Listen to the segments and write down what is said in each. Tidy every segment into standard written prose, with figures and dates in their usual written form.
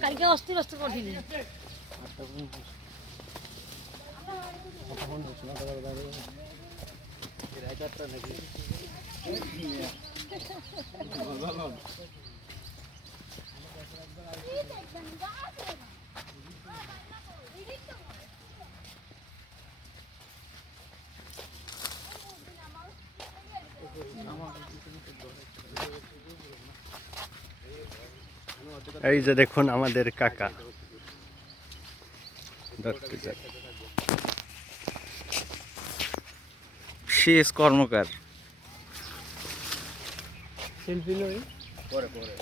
কালকে অস্থির অস্থির কঠিন এই যে দেখুন আমাদের কাকা শেষ কর্মকার শিল্পী নই পরে পরে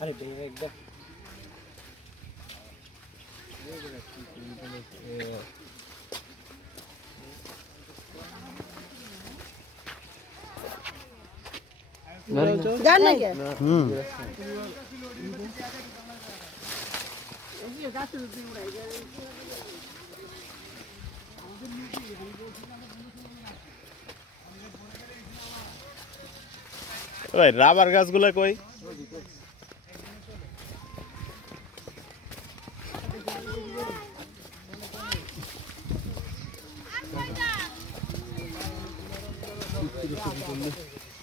আরে একদম জান না কে ওই রাবার গাছগুলা কই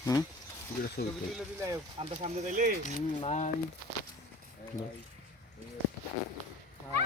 হুম আমরা সামনে যাইলে নাই